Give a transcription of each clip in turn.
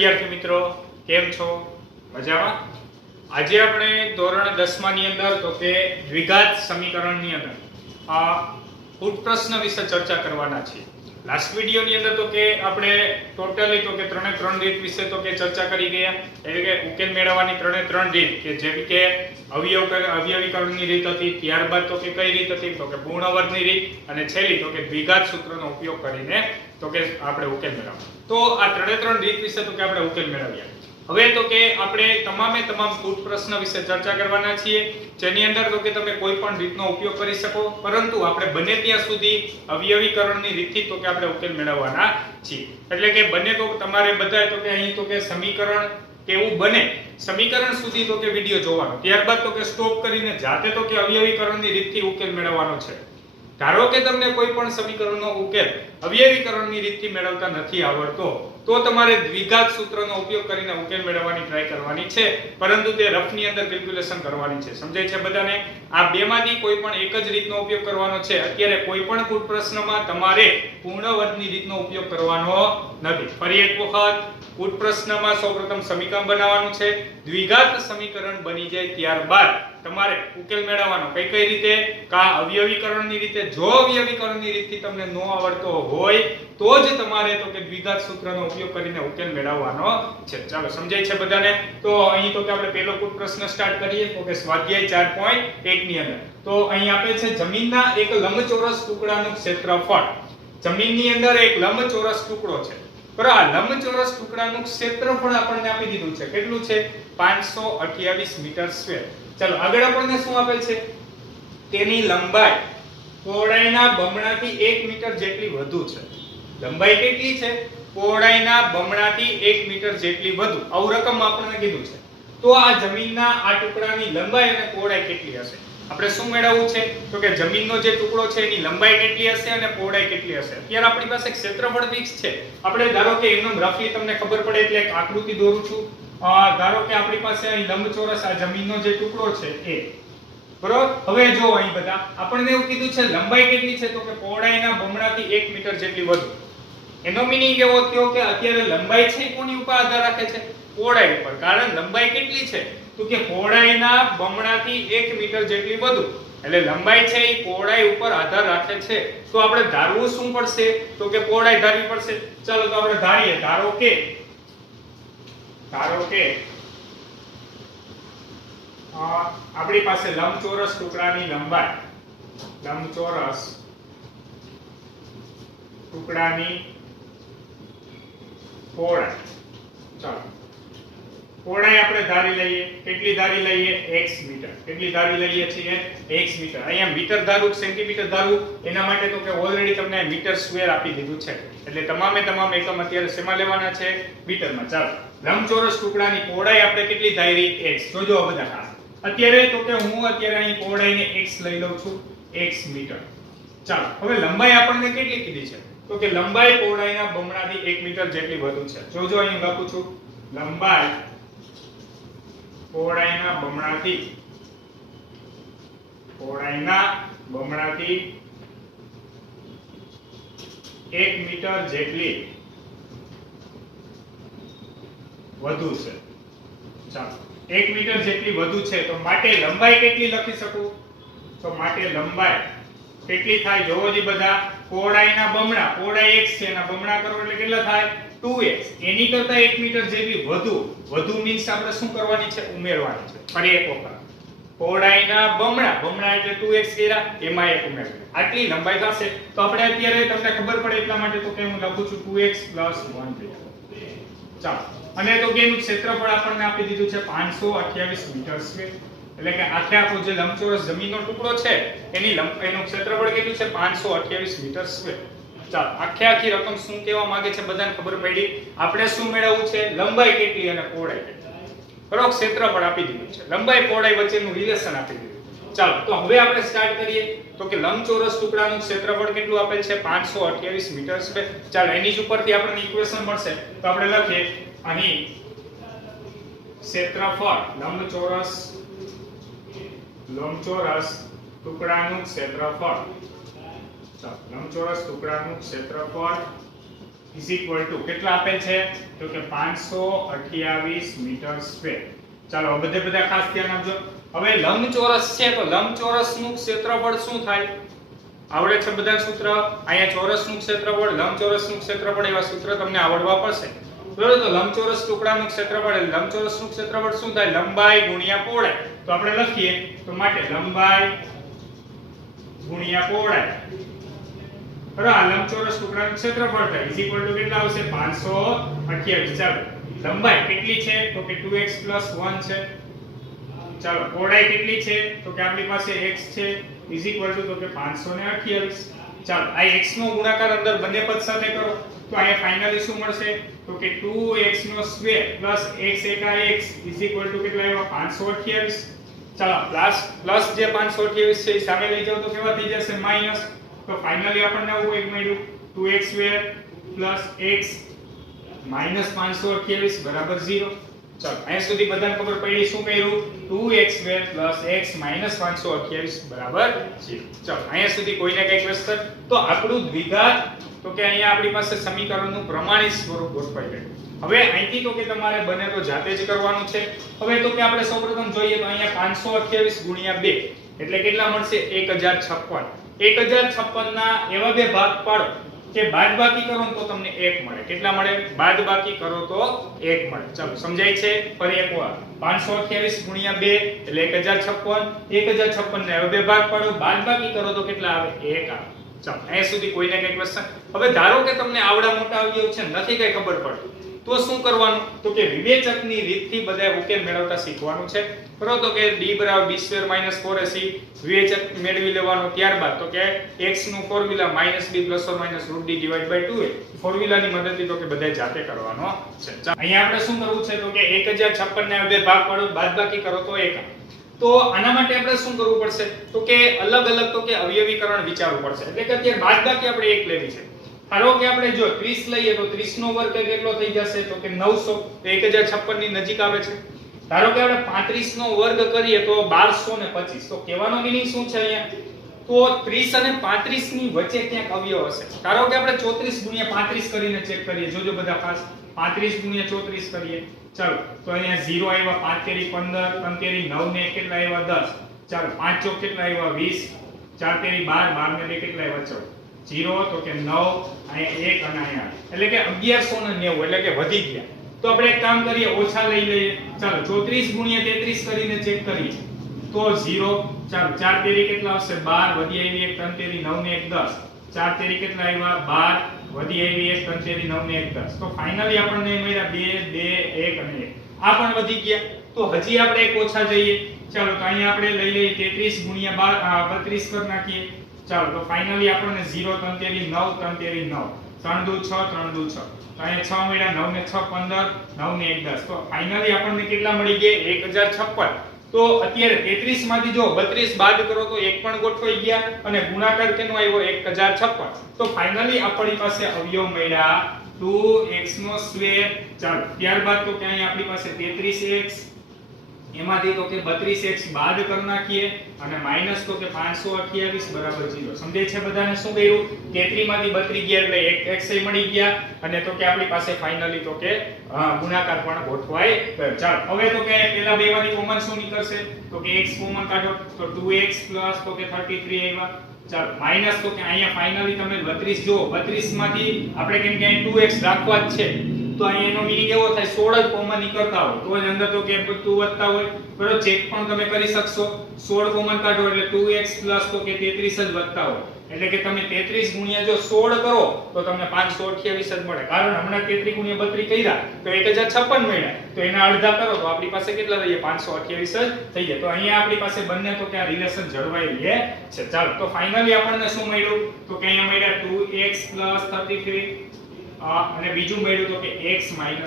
વિદ્યાર્થી મિત્રો કેમ છો? મજામાં? આજે આપણે ધોરણ 10 ની અંદર તો કે દ્વિઘાત સમીકરણની અંદર કૂટ પ્રશ્ન વિશે ચર્ચા કરવાના છીએ. લાસ્ટ વિડિયો ની અંદર તો કે આપણે ટોટલી તો કે ત્રણે ત્રણ રીત વિશે તો કે ચર્ચા કરી ગયા, એટલે કે ઉકેલ મેળવવાની ત્રણે ત્રણ રીત કે જેવી કે અવયવીકરણની રીત હતી, ત્યારબાદ તો કે કઈ રીત હતી તો કે પૂર્ણ વર્ગની રીત, અને છેલ્લી તો કે દ્વિઘાત સૂત્રનો ઉપયોગ કરીને તો કે આપણે ઉકેલ મેળવવાનો. તો આ ત્રણે ત્રણ રીત વિશે તો કે આપણે ઉકેલ મેળવ્યા. હવે તો કે આપણે તમામે તમામ કૂટ પ્રશ્ન વિશે ચર્ચા કરવાના છીએ, જેની અંદર તો કે તમે કોઈ પણ રીતનો ઉપયોગ કરી શકો, પરંતુ આપણે બને ત્યાં સુધી અવયવીકરણની રીતથી તો કે આપણે ઉકેલ મેળવવાના છીએ. એટલે કે બને તો તમારે બધાય તો કે અહીં તો કે સમીકરણ કેવું બને સમીકરણ સુધી તો કે વિડિયો જોવાનો, ત્યારબાદ તો કે સ્ટોપ કરીને જાતે તો કે અવયવીકરણની રીતથી ઉકેલ મેળવવાનો છે. ધારો કે તમને કોઈ પણ સમીકરણનો ઉકેલ અવયવીકરણની રીતથી મેળવતા નથી આવડતો, તો તમારે દ્વિઘાત સૂત્રનો ઉપયોગ કરીને ઉકેલ મેળવવાની ટ્રાય કરવાની છે, પરંતુ તે રફની અંદર કેલ્ક્યુલેશન કરવાની છે. સમજાય છે બધાને? આ બેમાંથી કોઈ પણ એક જ રીતનો ઉપયોગ કરવાનો છે. અત્યારે કોઈ પણ કૂટ પ્રશ્નમાં તમારે પૂર્ણ વર્ગની રીતનો ઉપયોગ કરવાનો નથી. ફરી એક વખત કૂટ પ્રશ્નમાં સૌપ્રથમ સમીકરણ બનાવવાનું છે, દ્વિઘાત સમીકરણ બની જાય ત્યારબાદ તમારે ઉકેલ મેળવવાનો કઈ કઈ રીતે? કા અવયવીકરણની રીતે. જો અવયવીકરણની રીતથી તમને ન આવડતો હોય તો જ તમારે તો કે દ્વિઘાત સૂત્રનો ઉપયોગ કરીને ઉકેલ મેળવવાનો છે. ચાલો સમજાય છે બધાને? તો અહીં તો કે આપણે પહેલો કૂટ પ્રશ્ન સ્ટાર્ટ કરીએ તો કે સ્વાધ્યાય 4.1 ની અંદર તો અહીં આપે છે જમીનના એક લંબચોરસ ટુકડાનું ક્ષેત્રફળ. જમીનની અંદર એક લંબચોરસ ટુકડો છે, બરાબર? આ લંબચોરસ ટુકડાનું ક્ષેત્રફળ આપણને આપી દીધું છે. કેટલું છે? 528 મીટર સ્ક્વેર. ચાલો આગળ આપણને શું આપે છે? તેની લંબાઈ પહોળાઈના બમણાથી 1 મીટર જેટલી વધુ છે. લંબાઈ કેટલી છે? પહોળાઈના બમણાથી 1 મીટર જેટલી વધુ. આવું રકમ આપણને કીધું છે. તો આ જમીનના આ ટુકડાની લંબાઈ અને પહોળાઈ કેટલી હશે? આપણે શું મેળવવું છે? તો કે જમીનનો જે ટુકડો છે એની લંબાઈ કેટલી હશે અને પહોળાઈ કેટલી હશે. અત્યારે આપણી પાસે ક્ષેત્રફળ ફિક્સ છે. આપણે ધારો કે એકદમ રફલી તમને ખબર પડે એટલે એક આકૃતિ દોરું છું. ધારો કે આપણી પાસે અહીં લંબચોરસ આ જમીનનો જે ટુકડો છે એ, બરોબર? હવે જો અહીં બધા આપણને એવું કીધું છે લંબાઈ કેટલી છે તો કે પહોળાઈના બમણાથી 1 મીટર જેટલી વધુ. એનો મીનિંગ એવો થયો કે અત્યારે લંબાઈ છે કોની ઉપર આધાર રાખે છે? પહોળાઈ ઉપર. કારણ લંબાઈ કેટલી છે તો કે પહોળાઈના બમણાથી 1 મીટર જેટલી વધુ. એટલે લંબાઈ છે એ પહોળાઈ ઉપર આધાર રાખે છે. તો આપણે ધારવું શું પડશે તો કે પહોળાઈ ધારવી પડશે. ચાલો તો આપણે ધારીએ. ધારો કે આપણી પાસે લંબચોરસ ટુકડાની લંબાઈ, લંબચોરસ ટુકડાની પહોળાઈ, ચાલો પહોળાઈ આપણે ધારી લઈએ. કેટલી ધારી લઈએ? x metre. કેટલી ધારી લઈએ છીએ? x metre. અહીંયા મીટર ધારું સેન્ટીમીટર ધારું એના માટે તો કે ઓલરેડી તમને મીટર સ્ક્વેર આપી દીધું છે, એટલે તમામે તમામ એકમ અત્યારે શેમાં લેવાના છે? મીટરમાં. ચાલો લંબચોરસ ટુકડાની પહોળાઈ આપણે કેટલી ધારી? x. જોજો બધા ખાસ. અત્યારે તો કે હું અત્યારે અહીં પહોળાઈને x લઈ લઉં છું, x મીટર. ચાલો હવે લંબાઈ આપણને કેટલી કીધી છે તો કે લંબાઈ પહોળાઈના બમણાથી 1 મીટર જેટલી વધુ છે. જોજો અહીં લખું છું લંબાઈ પહોળાઈના બમણાથી 1 મીટર જેટલી વધુ છે. ચાલો 1 મીટર જેટલી વધુ છે તો માટે લંબાઈ કેટલી લખી શકું? તો માટે લંબાઈ કેટલી થાય? જોવો જી બધા, પહોળાઈના બમણા, પહોળાઈ x છે એના બમણા કરો એટલે કેટલા થાય? 2x. એની કરતા 1 મીટર જેટલી વધુ. વધુ મીન્સ આપણે શું કરવાની છે? ઉમેરવાની છે. ફરી એક વખત પહોળાઈના બમણા, બમણા એટલે 2x કર્યા, એમાં એક ઉમેરવું. આટલી લંબાઈ થશે. તો આપણે અત્યારે તમને ખબર પડે એટલા માટે તો કે હું લખું છું 2x + 1. ચાલો અને તો કે એનું ક્ષેત્રફળ આપણને આપી દીધું છે 528 મીટર સ્ક્વેર. એટલે કે આખે આખો જે લંબચોરસ જમીનનો ટુકડો છે એનું ક્ષેત્રફળ કેટલું છે? 528 મીટર સ્ક્વેર. ચાલો આખે આખી રકમ શું કહેવા માંગે છે બધાને ખબર પડી. આપણે શું મેળવવું છે? લંબાઈ કેટલી અને પહોળાઈ કેટલી. બરોબર? ક્ષેત્રફળ આપી દીધું છે, લંબાઈ પહોળાઈ વચ્ચેનું રિલેશન આપી દીધું. ચાલો તો હવે આપણે સ્ટાર્ટ કરીએ. તો કે લંબચોરસ ટુકડાનું ક્ષેત્રફળ કેટલું આપેલ છે? 528 મીટર સ્ક્વેર. ચાલો એની જ ઉપરથી આપણને ઇક્વેશન મળશે તો આપણે લખીએ અહીં ક્ષેત્રફળ લંબચોરસ ટુકડાનું ક્ષેત્રફળ. ચાલો લંબચોરસ ટુકડાનું ક્ષેત્રફળ ઇઝ ઇક્વલ ટુ કેટલા આપેલ છે તો કે 528 મીટર સ્ક્વેર. ચાલો બધા ખાસ ધ્યાન આપજો. હવે લંબચોરસ છે તો લંબચોરસનું ક્ષેત્રફળ શું થાય? આવડે છે બધા સૂત્ર? અહીંયા ચોરસનું ક્ષેત્રફળ, લંબચોરસનું ક્ષેત્રફળ, એવા સૂત્ર તમને આવડવા પડશે. બરોબર? તો લંબચોરસ ટુકડાનું ક્ષેત્રફળ, લંબચોરસનું ક્ષેત્રફળ શું થાય? લંબાઈ ગુણ્યા પહોળાઈ. તો આપણે લખીએ તો માટે લંબાઈ ગુણ્યા પહોળાઈ, બરાબર, આ લંબચોરસ ટુકડાનું ક્ષેત્રફળ થાય ઇઝ ઇક્વલ ટુ કેટલા આવશે? 528. ચાલો લંબાઈ કેટલી છે તો કે 2x 1 છે. ચાલો પહોળાઈ કેટલી છે તો કે આપણી પાસે x છે ઇઝ ઇક્વલ ટુ તો કે 528. ચાલો આ x નો ગુણાકાર અંદર બંને પદ સાથે કરો તો અહીંયા ફાઇનલી શું મળશે તો કે 2x નો સ્ક્વેર પ્લસ x એકા x ઇઝ ઇક્વલ ટુ કેટલા આવ્યા? 528. ચાલો પ્લસ જે 528 છે એ સામે લઈ જાવ તો કેવા થઈ જશે? માઈનસ. તો ફાઇનલી આપણને આવું એક મળ્યું 2x square plus x minus 528 બરાબર 0. ચાલો અહીંયા સુધી બધાને ખબર પડી શું કર્યું? 2x square plus x minus 528 બરાબર 0. ચાલો અહીંયા સુધી કોઈને કઈ ક્વેશ્ચન? તો આપણું દ્વિઘાત તો કે અહીંયા આપણી પાસે સમીકરણનું પ્રમાણિત સ્વરૂપ ગોઠવાઈ ગયું. હવે અહીંથી તો કે તમારે બને તો જાતે જ કરવાનું છે. હવે તો કે આપણે સૌપ્રથમ જોઈએ તો અહીંયા 528 ગુણ્યા 2 એટલે કેટલા મળશે? 1056. 1056 ના એવા બે ભાગ પાડો કે બાદબાકી કરો તો તમને 1 મળે. કેટલા મળે? બાદબાકી કરો તો 1 મળે. ચાલો સમજાય છે? ફરી એકવાર 528 ગુણ્યા 2 એટલે 1056. 1056 ને હવે બે ભાગ પાડો, બાદબાકી કરો તો કેટલા આવે? 1 આવે. ચાલો અહીંયા સુધી કોઈને કઈ ક્વેશ્ચન? હવે ધારો કે તમને આવડા મોટા અવયવ છે નથી કઈ ખબર પડતી તો શું કરવાનું? તો કે વિવેચકની રીતથી બધા ઉકેલ મેળવતા શીખવાનું છે. બરોબર? તો કે d b² - 4ac વિવેચક મેળવી લેવાનો. ત્યારબાદ તો કે x નું ફોર્મ્યુલા -b ± √d / 2a ફોર્મ્યુલાની મદદથી તો કે બધા જાતે કરવાનો છે. અહીંયા આપણે શું કરવું છે તો કે 1056 ને બે ભાગ પાડો, બાદબાકી કરો તો 1 આવે. તો આના માટે આપણે શું કરવું પડશે તો કે અલગ તો કે અવયવીકરણ વિચારવું પડશે. એટલે કે અત્યારે બાદબાકી આપણે 1 લેવી છે. ધારો કે આપણે જો 30 લઈએ તો 30 નો વર્ગ કેટલો થઈ જશે તો કે 900. તો 1056 ની નજીક આવે છે. ધારો કે આપણે 35 નો વર્ગ કરીએ તો 1225. તો કહેવાનો મીનિંગ શું છે અહીંયા? તો 30 અને 35 ની વચ્ચે ક્યાંક અવયવ હશે. ધારો કે આપણે 34 ગુણ્યા 35 કરીને ચેક કરીએ. જોજો બધા ખાસ 35 ગુણ્યા 34 કરીએ. ચાલો તો અહીંયા 0 આવ્યા, 5 તેરી 15, 3 તેરી 9 ને કેટલા આવ્યા? 10. ચાલો 5 ચોક કેટલા આવ્યા? 20, 4 તેરી 12, 12 ને 2 કેટલા આવ્યા? 14. 0 તો કે 9, અહીંયા 1 અને અહીંયા એટલે કે 1190 એટલે કે વધી ગયા. તો આપણે એક કામ કરીએ, ઓછા લઈ લઈએ. ચાલો 34 ગુણ્યા 33 કરીને ચેક કરીએ તો 0. ચાલો 4 તેરી કેટલા આવશે? 12, વધી આવી 1, 3 તેરી 9 ને 1 10. 4 તેરી કેટલા આવ્યા? 12, વધી આવી 1, 3 તેરી 9 ને 1 10. તો ફાઇનલી આપણને મળ્યા 2, 2, 1 અને 1. આ પણ વધી ગયા. તો હજી આપણે એક ઓછા જઈએ. ચાલો તો અહીંયા આપણે લઈ લઈએ 33 ગુણ્યા 32 કરી નાખીએ. ચાલો તો ફાઇનલી આપણને 0, 3 તેરી 9, 3 તેરી 9, 3 દુ 6, 3 દુ 6. તો અહીંયા 6 મળ્યા, 9 ને 6 15, 9 ને 1 10. તો ફાઇનલી આપણને કેટલા મળી ગયા? 1056. તો અત્યારે 33 માંથી જો 32 બાદ કરો તો એક પણ ગોઠવાઈ ગયા અને ગુણાકાર કેનો આવ્યો? 1056. તો ફાઇનલી આપણી પાસે અવયવ મળ્યા 2x નો સ્ક્વેર. ચાલો ત્યારબાદ તો કે અહીંયા આપણી પાસે 33x એમાંથી તો કે 32x બાદ કરી નાખીએ અને માઈનસ તો કે 528 બરાબર 0. સમજે છે બધાને? શું કર્યું? 33 માંથી 32 ગયા એટલે એક x મળી ગયા અને તો કે આપણી પાસે ફાઇનલી તો કે ગુણાકાર પણ ગોઠવાય. ચાલો હવે તો કે પેલા બેમાંથી કોમન શું નીકળશે તો કે x કોમન કાઢો તો 2x તો કે 33 આવ્યા. ચાલો માઈનસ તો કે અહીંયા ફાઇનલી તમે 32 જો 32 માંથી આપણે કેમ કે અહીં 2x રાખવા જ છે તો અહીંયા એનો મીનિંગ એવો થાય 16 જ કોમન નીકળતા હોય તો જ અંદર તો કે બધું વધતા હોય. બરોબર? ચેક પણ તમે કરી શકશો. 16 કોમન કાઢો એટલે 2x તો કે 33 જ વધતા હોય. એટલે કે તમે 33 ગુણ્યા જો 16 કરો તો તમને 528 જ મળે. કારણ હમણાં 33 ગુણ્યા 32 કર્યા તો 1056 મળ્યા. તો એના અડધા કરો તો આપણી પાસે કેટલા થઈ જાય? 528 જ થઈ જાય. તો અહીંયા આપણી પાસે બંને તો કે આ રિલેશન જળવાઈ રહે છે. ચાલો તો ફાઇનલી આપણને શું મળ્યું તો કે અહીંયા મળ્યા 2x 33 અને બીજું મળ્યું તો કે x 16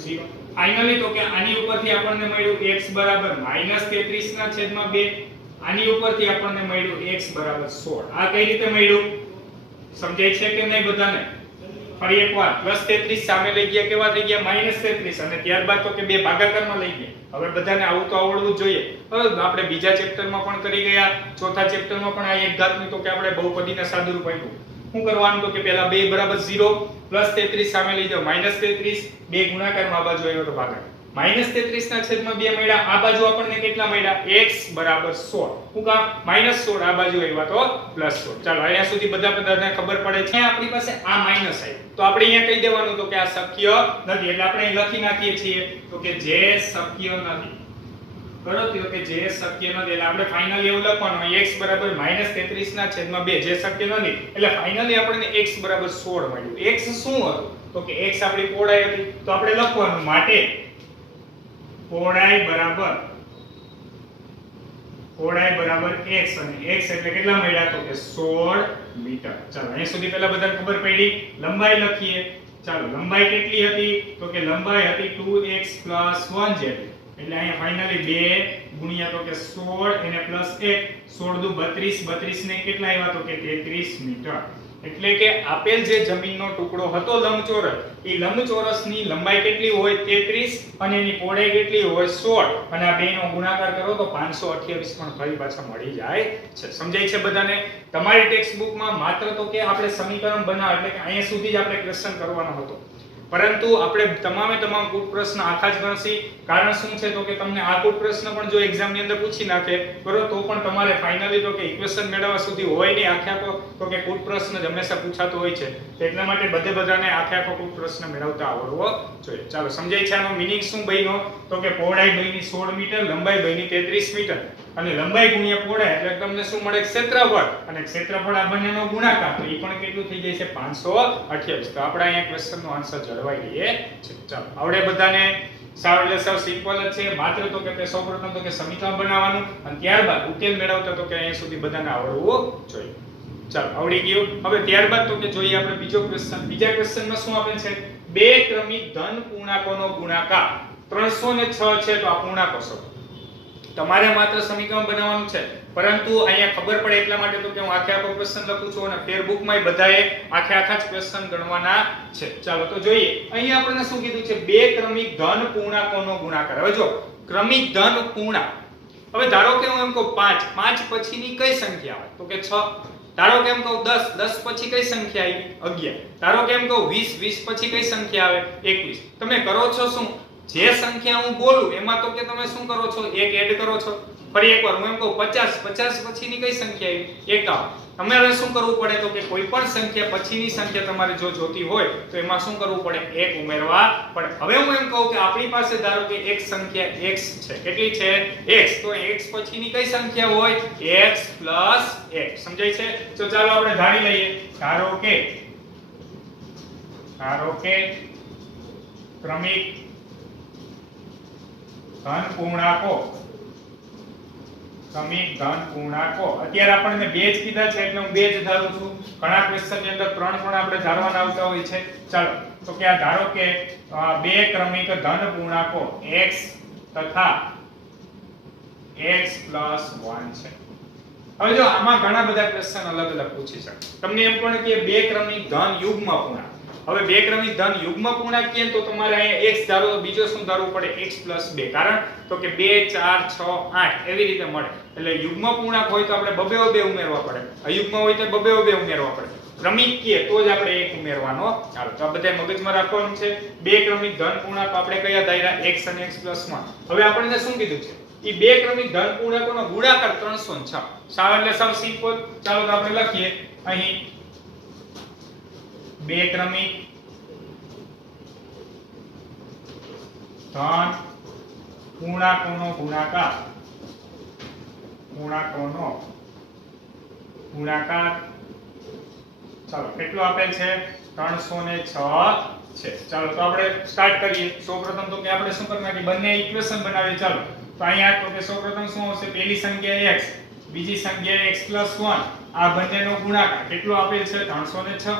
0. ફાઇનલી તો કે આની ઉપરથી આપણને મળ્યું x બરાબર -33 ના છેદમાં 2. આની ઉપરથી આપણને મળ્યું x બરાબર 16. આ કઈ રીતે મળ્યું? સમજાય છે કે નહીં બધાને? ફરી એકવાર +33 સામે લઈ ગયા કેવા થઈ ગયા? -33 અને ત્યારબાદ તો કે બે ભાગાકારમાં લઈ ગયા. હવે બધાને આવું તો આવડવું જ જોઈએ. બરાબર? આપણે બીજા ચેપ્ટરમાં પણ કરી ગયા, ચોથા ચેપ્ટરમાં પણ આ એક ઘાતનું તો કે આપણે બહુપદીના સાદુરૂપ આપ્યું. શું કરવાનું તો કે પહેલા 2 બરાબર 0 પ્લસ 33 સામે લઈ જાઓ માઈનસ 33 2 ગુણાકારમાં આ બાજુ આવ્યો તો ભાગાકાર માઈનસ 33 ના છેદમાં 2 મળ્યા આ બાજુ આપણને કેટલા મળ્યા x બરાબર 16 હું કામ માઈનસ 16 આ બાજુ આવ્યા તો પ્લસ 16 ચાલો અહીંયા સુધી બધાને ખબર પડે છે આપણી પાસે આ માઈનસ આવ્યું તો આપણે અહીંયા કહી દેવાનું તો કે આ શક્ય નથી એટલે આપણે અહીં લખી નાખીએ છીએ તો કે જે શક્ય નથી કરો તો કે જે શક્ય નથી એટલે આપણે ફાઇનલી એવું લખવાનું x બરાબર -33 ના છેદમાં 2 જે શક્ય નથી એટલે ફાઇનલી આપણને x બરાબર 16 મળ્યું x શું હતું તો કે x આપણી પહોળાઈ હતી તો આપણે લખવાનું માટે પહોળાઈ બરાબર x અને x એટલે કેટલા મળ્યા તો કે 16 મીટર ચાલો અહીં સુધી પહેલા બધાને ખબર પડી લંબાઈ લખીએ ચાલો લંબાઈ કેટલી હતી તો કે લંબાઈ હતી 2x 1 જેટલી એટલે અહીંયા ફાઇનલી 2 ગુણ્યા તો કે 16 એને પ્લસ 1 16 દુ 32 32 ને કેટલા આવ્યા તો કે 33 મીટર એટલે કે આપેલ જે જમીનનો ટુકડો હતો લંબચોરસ એ લંબચોરસની લંબાઈ કેટલી હોય 33 અને એની પહોળાઈ કેટલી હોય 16 અને આ બેનો ગુણાકાર કરો તો 528 પણ ફરી પાછા મળી જાય છે સમજાય છે બધાને તમારી ટેક્સ્ટ બુકમાં માત્ર તો કે આપણે સમીકરણ બનાવ એટલે કે અહીંયા સુધી જ આપણે ક્વેશ્ચન કરવાનો હતો પરંતુ આપણે તમામે તમામ કુટ પ્રશ્ન આખા જ ગણશી કારણ શું છે તો કે તમને આ કુટ પ્રશ્ન પણ જો એક્ઝામ ની અંદર પૂછી નાખે બરોબર તો પણ તમારે ફાઇનલી તો કે ઇક્વેશન મેળવવા સુધી હોય નહીં આખે આખો તો કે કુટ પ્રશ્ન જ હંમેશા પૂછાતો હોય છે એટલા માટે બધાને આખે આખો કુટ પ્રશ્ન મેળવતા આવડવો જોઈએ ચાલો સમજાય છે આનો મીનિંગ શું બન્યો તો કે પહોળાઈ બની 16 મીટર લંબાઈ બની 33 મીટર અને લંબાઈ ગુણ્યા પહોળાઈ એટલે તમને શું મળે ક્ષેત્રફળ અને ક્ષેત્રફળ આ બંનેનો ગુણાકાર તો એ પણ કેટલું થઈ જાય છે 528 તો આપણે અહીંયા ક્વેશ્ચનનો આન્સર જળવાઈ લઈએ છે ચાલો આવડે બધાને સાવ એટલે સાવ સિમ્પલ જ છે માત્ર તો કે સૌપ્રથમ તો કે સમીકરણ બનાવવાનું અને ત્યારબાદ ઉકેલ મેળવતા તો કે અહીંયા સુધી બધાને આવડવું જોઈએ ચાલો આવડી ગયું હવે ત્યારબાદ તો કે જોઈએ આપણે બીજો ક્વેશ્ચન બીજા ક્વેશ્ચનમાં શું આપેલ છે બે ક્રમિક ધન પૂર્ણાંકોનો ગુણાકાર 306 છે તો આ પૂર્ણાંકો શોધો તમારે માત્ર સમીકરણ બનાવવાનું છે પરંતુ અહીંયા ખબર પડે એટલા માટે તો કે હું આખે આખો ક્વેશ્ચન લખું છું અને ફેરબુકમાંય બધાએ આખે આખા જ ક્વેશ્ચન ગણવાના છે ચાલો તો જોઈએ અહીંયા આપણને શું કીધું છે બે ક્રમિક ધન પૂર્ણાંકોનો ગુણાકાર હવે જો ક્રમિક ધન પૂર્ણાંક હવે ધારો કે હું એમ કહું 5 5 પછીની કઈ સંખ્યા આવે તો કે 6 ધારો કે એમ કહું 10 10 પછી કઈ સંખ્યા આવી 11 ધારો કે એમ કહું 20 20 પછી કઈ સંખ્યા આવે 21 તમે કરો છો શું જે સંખ્યા હું બોલું એમાં તો કે તમે શું કરો છો એક એડ કરો છો ફરી એકવાર હું એમ કહું 50 50 પછીની કઈ સંખ્યા આવી 51 તમારે શું કરવું પડે તો કે કોઈ પણ સંખ્યા પછીની સંખ્યા તમારે જો જોતી હોય તો એમાં શું કરવું પડે એક ઉમેરવા પડે હવે હું એમ કહું કે આપણી પાસે ધારો કે એક સંખ્યા x છે કેટલી છે x તો x પછીની કઈ સંખ્યા હોય x + 1 સમજાય છે તો ચાલો આપણે ધારી લઈએ ધારો કે ક્રમિક ધન પૂર્ણાંકો અત્યારે આપણને બે જ કીધા છે એટલે હું બે જ ધારું છું ઘણા ક્વેશ્ચન ની અંદર ત્રણ પણ આપણે ધારવાના આવતા હોય છે ચાલો તો કે આ ધારો કે બે ક્રમિક ધન પૂર્ણાંકો x તથા x + 1 છે હવે જો આમાં ઘણા બધા ક્વેશ્ચન અલગ અલગ પૂછી શકે તમને એમ પણ કે બે ક્રમિક ધન યુગ્મ પૂર્ણાંક હવે બે ક્રમિક ધન યુગ્મ પૂર્ણાંક કહે તો તમારે અહીંયા x ધારો તો બીજો શું ધારવું પડે x + 2 કારણ તો કે 2 4 6 8 એવી રીતે મળે એટલે યુગ્મ પૂર્ણાંક હોય તો આપણે બબે ઉમેરવા પડે અયુગ્મ હોય તો બબે ઉમેરવા પડે ક્રમિક કહે તો જ આપણે એક ઉમેરવાનો ચાલો તો આ બધા મગજમાં રાખવાનું છે બે ક્રમિક ધન પૂર્ણાંક આપણે કયા ધાર્યા x અને x + 1 હવે આપણને શું કીધું છે ઈ બે ક્રમિક ધન પૂર્ણાંકોનો ગુણાકાર 306 સાવ એટલે સાવ સિમ્પલ ચાલો તો આપણે લખીએ અહીં બે ક્રમિક ધન પૂર્ણાંકોનો ગુણાકાર ચાલો કેટલું આપેલ છે 306 છે ચાલો તો આપણે સ્ટાર્ટ કરીએ સૌપ્રથમ તો કે આપણે શું કરવાનું કે બંને ઇક્વેશન બનાવીએ ચાલો તો અહીંયા તો કે સૌપ્રથમ શું આવશે પહેલી સંખ્યા x બીજી સંખ્યા x + 1 આ બંનેનો ગુણાકાર કેટલો આપેલ છે 306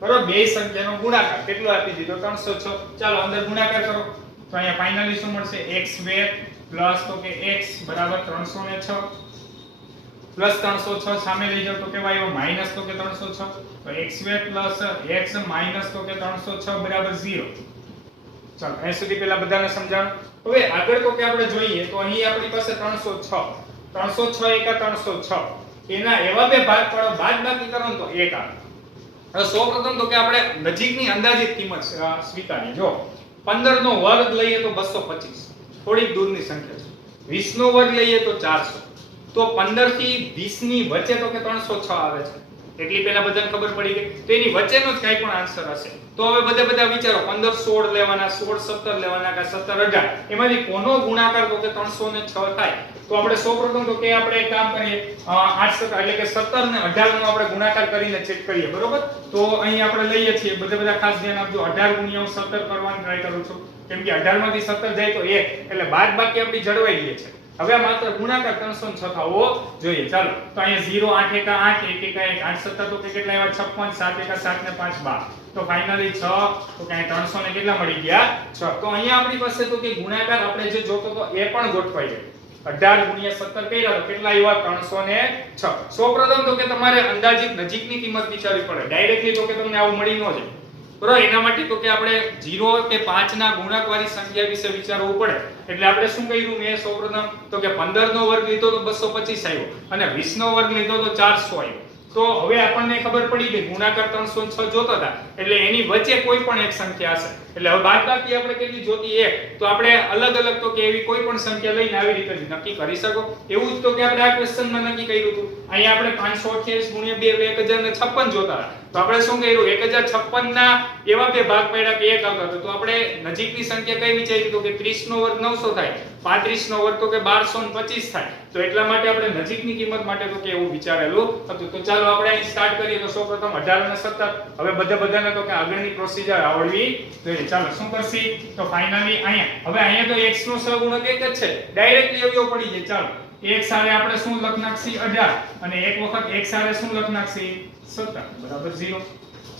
બરોબર બે સંખ્યાનો ગુણાકાર કેટલો આપી દીધો 306 ચાલો અંદર ગુણાકાર કરો તો અહીંયા ફાઇનલી શું મળશે x2 પ્લસ તો કે x બરાબર 306 પ્લસ 306 સામે લઈ જાવ તો કેવા આવ્યો માઈનસ તો કે 306 તો x2 પ્લસ x માઈનસ તો કે 306 બરાબર 0 ચાલો અહીં સુધી પહેલા બધાને સમજાણું હવે આગળ તો કે આપણે જોઈએ તો અહીં આપણી પાસે 306 એકા 306 એના એવા બે ભાગ પાડો બાદબાકી કરો તો 1 આવે હવે સૌપ્રથમ તો કે આપણે નજીકની અંદાજિત કિંમત સ્વીકારીએ. જો 15 નો વર્ગ લઈએ તો 225, થોડીક દૂરની સંખ્યા છે. 20 નો વર્ગ લઈએ તો 400. તો 15 થી 20 ની વચ્ચે તો કે 306 આવે છે. એટલી પહેલા બધાને ખબર પડી ગઈ. તો એની વચ્ચેનો જ કંઈ પણ આન્સર હશે. તો હવે બધા વિચારો 15 16 લેવાના, 16 17 લેવાના કે 17 18, એમાંથી કોનો ગુણાકાર તો કે 306 થાય. તો આપણે સૌપ્રથમ તો કે આપણે એક કામ કરીએ, 8 એટલે કે 17 ને 18 નો આપણે ગુણાકાર કરીને ચેક કરીએ. બરોબર? તો અહીં આપણે લઈએ છીએ, બધા ખાસ ધ્યાન આપજો. 18 ગુણ્યા 17 કરવાની ટ્રાય કરું છું, કેમ કે 18 માંથી 17 જાય તો 1, એટલે બાદબાકી આપણી જળવાઈ ગઈ છે. હવે માત્ર ગુણાકાર 306 થવો જોઈએ. ચાલો, તો અહીંયા 0 8 1 8 1 1 8 7 તો કે કેટલા આવ્યા? 56 7 1 7 ને 5 12. તો ફાઇનલી 6, તો કે 300 ને કેટલા મળી ગયા? 6. તો અહીંયા આપણી પાસે તો કે ગુણાકાર આપણે જે જોતો તો એ પણ ગોઠવાઈ ગયો. 18 ગુણ્યા 17 કર્યા તો કેટલા આવ્યા? 306. સૌપ્રથમ તો કે તમારે અંદાજિત નજીકની કિંમત વિચારવી પડે. ડાયરેક્ટલી તો કે તમને આવું મળી ન જાય. બરોબર? એના માટે તો કે આપણે 0 કે 5 ના ગુણાકવાળી સંખ્યા વિશે વિચારવું પડે. એટલે આપણે શું કર્યું? મેં સૌપ્રથમ તો કે 15 નો વર્ગ લીધો તો 225 આવ્યો અને 20 નો વર્ગ લીધો તો 400 આવ્યો. તો હવે આપણને ખબર પડી ગઈ ગુણાકાર 306 જોતા હતા, એટલે એની વચ્ચે કોઈ પણ એક સંખ્યા હશે. એટલે હવે બાદબાકી આપણે કેટલી જોતી? 1. તો આપણે અલગ તો કે એવી કોઈ પણ સંખ્યા લઈને આવી રીતે જ નક્કી કરી શકો. એવું જ તો કે આપણે આ ક્વેશ્ચનમાં નક્કી કર્યું હતું. અહીંયા આપણે 528 ગુણ્યા 2 1056 જોતા હતા. તો આપણે શું કર્યું? 1056 ના એવા બે ભાગ પાડ્યા કે એક આવતો. તો આપણે નજીકની સંખ્યા કઈ વિચારી તો કે 30 નો વર્ગ 900 થાય, 35 નો વર્ગ તો કે 1225 થાય. તો એટલા માટે આપણે નજીકની કિંમત માટે તો કે એવું વિચારેલું હતું. તો ચાલો આપણે અહીં સ્ટાર્ટ કરીએ. તો સૌપ્રથમ 18 અને 17 હવે બધાને તો કે આગળની પ્રોસિજર આવડવી જોઈએ. ચાલો શું કરશી? તો ફાઇનલી અહીંયા તો x નો સહગુણક એક જ છે, ડાયરેક્ટલી અવયવ પડી જાય. ચાલો, એક સારે આપણે શું લખ નાખશી? 18 અને એક વખત એક સારે શું લખ નાખશી? 17 બરાબર 0.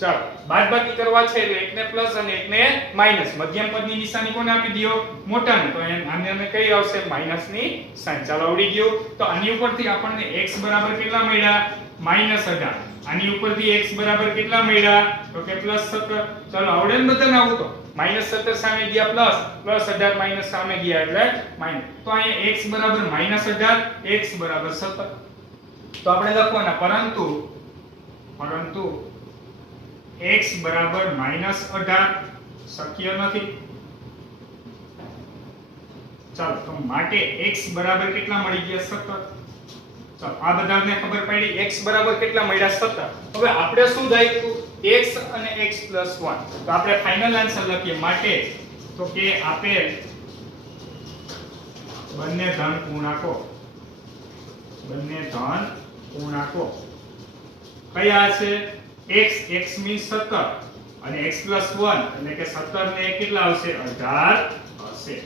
ચાલો, બાદબાકી કરવા છે એટલે એકને પ્લસ અને એકને માઈનસ. મધ્યમ પદની નિશાની કોને આપી દયો? મોટાને. તો આને કઈ આવશે? માઈનસની સાઈન. ચાલો, આવડી ગયું. તો આની ઉપરથી આપણને x બરાબર કેટલા મળ્યા? -18. આની ઉપરથી x બરાબર કેટલા મળ્યા? તો કે +17. ચાલો, આવડે ને બધાને? આવું તો -17 સામે ગયા પ્લસ, +18 માઈનસ સામે ગયા એટલે માઈનસ. તો અહીંયા x બરાબર -18, x બરાબર 17. તો આપણે લખવાના પરંતુ x બરાબર -18 શક્ય નથી. ચાલો, તો માટે x બરાબર કેટલા મળી ગયા? 17. ચાલો, આ બધાને ખબર પડી x બરાબર કેટલા મળ્યા? 17. હવે આપણે શું ધાર્યું? x અને x + 1. તો આપણે ફાઇનલ આન્સર લખીએ. માટે તો કે આપેલ બંને ધન પૂર્ણાંકો કયા છે? x મીન્સ 17 અને x + 1 એટલે કે 17 ને કેટલા આવશે? 18 હશે.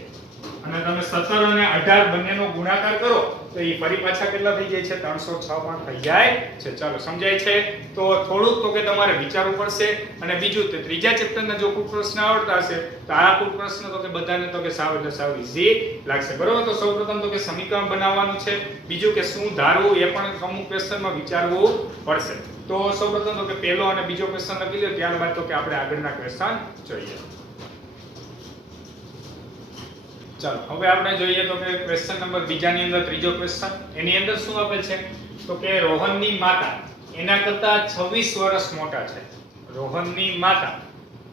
અને તમે 17 અને 18 બંનેનો ગુણાકાર કરો તો એ ફરી પાછા કેટલા થઈ જાય છે? 306 પણ થઈ જાય છે. ચાલો, સમજાય છે? તો થોડુંક તો કે તમારે વિચારવું પડશે. અને બીજું તે ત્રીજા ચેપ્ટરના જો કોઈ પ્રશ્ન આવડતા હશે તો આ કોઈ પ્રશ્ન તો કે બધાને તો કે સાવ ઈઝી લાગશે. બરોબર? તો સૌપ્રથમ તો કે સમીકરણ બનાવવાનું છે. બીજું કે શું ધારવું એ પણ અમુક ક્વેશ્ચનમાં વિચારવું પડશે. તો સૌપ્રથમ તો કે પહેલો અને બીજો ક્વેશ્ચન લખી લો, ત્યારબાદ તો કે આપણે આગળના ક્વેશ્ચન જોઈએ. ચાલો, હવે આપણે જોઈએ તો કે ક્વેશ્ચન નંબર બીજાની અંદર ત્રીજો ક્વેશ્ચન. એની અંદર શું આપેલ છે? તો કે રોહનની માતા એના કરતા 26 વર્ષ મોટા છે. રોહનની માતા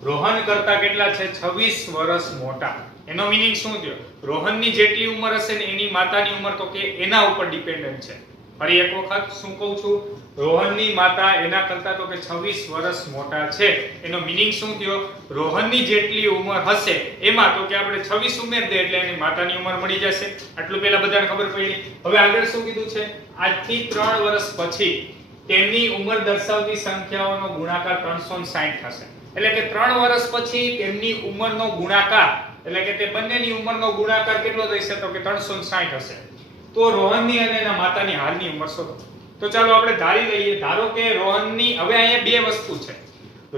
રોહન કરતા કેટલા છે? 26 વર્ષ મોટા. એનો મીનિંગ શું થયો? રોહનની જેટલી ઉંમર હશે ને એની માતાની ઉંમર તો કે એના ઉપર ડિપેન્ડન્ટ છે. ફરી એક વખત શું કહું છું? રોહનની માતા એના કરતા તો કે 26 વર્ષ મોટા છે. એનો મીનિંગ શું થયો? રોહનની જેટલી ઉંમર હશે એમાં તો કે આપણે 26 ઉમેર દે એટલે એની માતાની ઉંમર મળી જશે. આટલું પહેલા બધાને ખબર પડી. હવે આગળ શું કીધું છે? આજથી 3 વર્ષ પછી તેમની ઉંમર દર્શાવતી સંખ્યાઓનો ગુણાકાર 360 થશે. એટલે કે 3 વર્ષ પછી તેમની ઉંમરનો ગુણાકાર એટલે કે તે બંનેની ઉંમરનો ગુણાકાર કેટલો થશે? તો કે 360 હશે. તો રોહનની અને એના માતાની હાલની ઉંમર શોધો. તો ચાલો આપણે ધારી લઈએ. ધારો કે રોહનની, હવે અહીંયા બે વસ્તુ છે,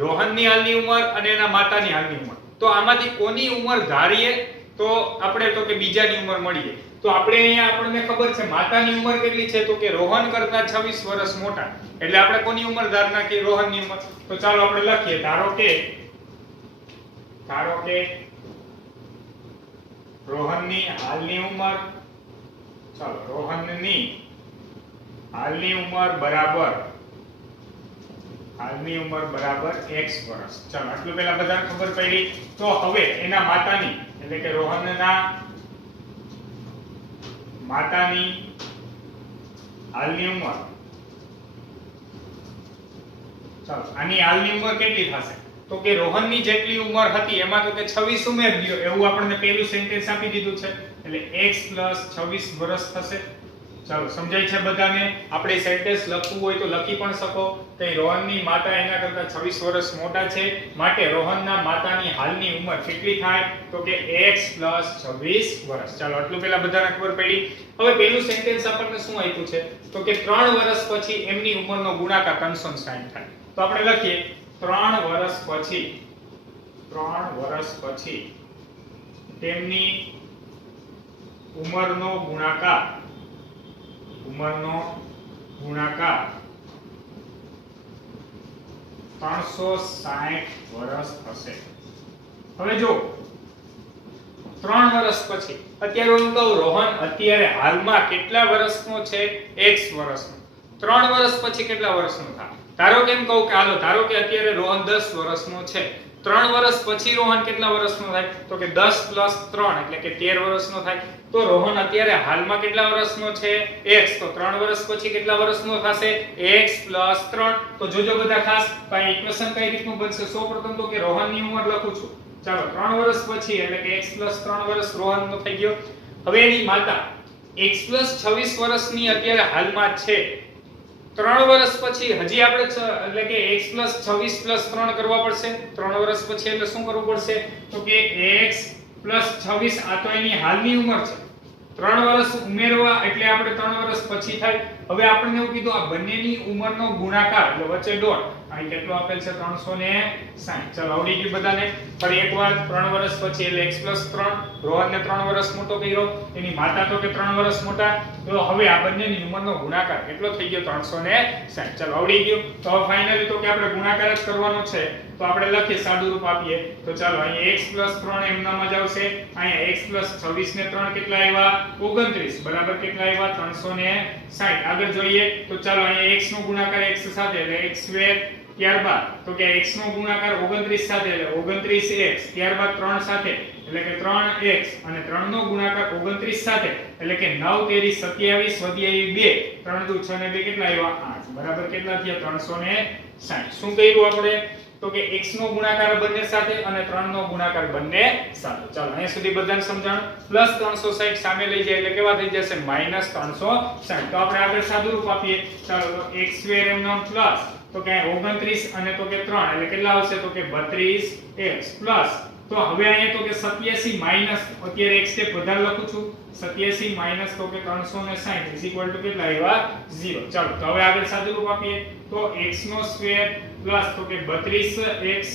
રોહનની હાલની ઉંમર અને એના માતાની હાલની ઉંમર. તો આમાંથી કોની ઉંમર ધારીએ તો આપણે તો કે બીજાની ઉંમર મળીએ. તો આપણે અહીંયા આપણને ખબર છે માતાની ઉંમર કેટલી છે? તો કે રોહન કરતા 26 વર્ષ મોટા. એટલે આપણે કોની ઉંમર ધાર નાખી? રોહનની ઉંમર. તો ચાલો આપણે લખીએ. ધારો કે રોહનની હાલની ઉંમર, ચાલો, રોહનની હાલની ઉંમર બરાબર હાલની ઉંમર બરાબર x વર્ષ. ચાલો આટલું પહેલા બધાને ખબર પડી. તો હવે એના માતાની એટલે કે રોહનના માતાની હાલની ઉંમર, ચાલો આની હાલની ઉંમર કેટલી થશે? તો કે રોહનની જેટલી ઉંમર હતી એમાં તો કે 26 ઉમેરી દો, એવું આપણને પહેલું સેન્ટેન્સ આપી દીધું છે. એટલે x + 26 વર્ષ થશે. ચાલો સમજાય છે બધાને? આપણે સેન્ટેન્સ લખવું હોય તો લખી પણ શકો કે રોહનની માતા એના કરતા 26 વર્ષ મોટા છે, માટે રોહનના માતાની હાલની ઉંમર કેટલી થાય? તો કે x + 26 વર્ષ. ચાલો આટલું પહેલા બધાને ખબર પડી. હવે પહેલું સેન્ટેન્સ આપણને શું આપ્યું છે? તો કે 3 વર્ષ પછી એમની ઉંમરનો ગુણાકાર 360 થાય. તો આપણે લખીએ 3 વર્ષ પછી તેમની ઉંમરનો ગુણાકાર 360 વર્ષ થશે. હવે જો 3 વર્ષ પછી, અત્યારે હું કહું રોહન અત્યારે હાલમાં કેટલા વર્ષનો છે? x વર્ષનો. 3 વર્ષ પછી કેટલા વર્ષનો થાય? ધારો કે એમ કહું કે હાલો ધારો કે અત્યારે રોહન 10 વર્ષનો છે. 3 વર્ષ પછી રોહન કેટલા વર્ષનો થાય? તો કે 10 + 3 એટલે કે 13 વર્ષનો થાય. તો રોહન અત્યારે હાલમાં કેટલા વર્ષનો છે? x. તો 3 વર્ષ પછી કેટલા વર્ષનો થશે? x + 3. તો જોજો બધા ખાસ, તો આ ઇક્વેશન કઈ રીતનું બનશે? સૌપ્રથમ તો કે રોહનની ઉંમર લખું છું. ચાલો 3 વર્ષ પછી એટલે કે x + 3 વર્ષ રોહનનો થઈ ગયો. હવે એની માતા x + 26 વર્ષની અત્યારે હાલમાં છે. 3 વર્ષ પછી હજી આપણે એટલે કે x + 26 + 3 કરવા પડશે. 3 વર્ષ પછી એટલે શું કરવું પડશે? તો કે x + 26 આ તો એની હાલની ઉંમર છે. 3 વર્ષ ઉમેરવા એટલે આપણે 3 વર્ષ પછી થાય. હવે આપણને એવું કીધું આ બંનેની ઉંમરનો ગુણાકાર એટલે વચ્ચે ડોટ. અહીં કેટલો આપેલ છે? 360. ચાલો આવડી ગયું બધાને? ફરી એકવાર 3 વર્ષ પછી એટલે x + 3. રોહનને 3 વર્ષ મોટો કર્યો, એની માતા તો કે 3 વર્ષ મોટા. તો હવે આ બંનેની ઉંમરનો ગુણાકાર કેટલો થઈ ગયો? 360. ચાલો આવડી ગયું. તો હવે ફાઇનલી તો કે આપણે ગુણાકાર જ કરવાનો છે. તો આપણે લખીએ, સાદું રૂપ આપીએ. તો ચાલો અહીં x + 3 એમનામ જ આવશે. અહીંયા x + 26 ને 3 કેટલા આવ્યા? 29 બરાબર કેટલા આવ્યા? 360. આગળ જોઈએ તો ચાલો અહીંયા x નો ગુણાકાર x સાથે એટલે x2. ત્યારબાદ તો કે x નો ગુણાકાર 29 સાથે એટલે 29x. ત્યારબાદ 3 સાથે એટલે કે 3x અને 3 નો ગુણાકાર 29 સાથે એટલે કે 9 તેરી 27 વધી આવી 2. 3 દુ 6 ને 2 કેટલા આવ્યા? 8 બરાબર કેટલા થયા? 360. શું કર્યું આપણે? તો કે x નો ગુણાકાર બંને સાથે અને 3 નો ગુણાકાર બંને સાથે. ચાલો અહીં સુધી બધાને સમજાણ. પ્લસ 360 સામે લઈ જાય એટલે કેવા થઈ જશે? માઈનસ 360. તો આપણે આગળ સાદું રૂપ આપીએ. ચાલો તો x2 એમનો પ્લસ તો કે 29 અને તો કે 3 એટલે કેટલા આવશે? તો કે 32x પ્લસ તો હવે અહીંયા તો કે 87 માઈનસ અત્યારે એક સ્ટેપ વધારે લખું છું 87 માઈનસ તો કે 360 ઇઝ ઇક્વલ ટુ કેટલા આવ્યા 0. ચાલો તો હવે આગળ સાદું રૂપ આપીએ તો x નો સ્ક્વેર પ્લસ તો કે 32x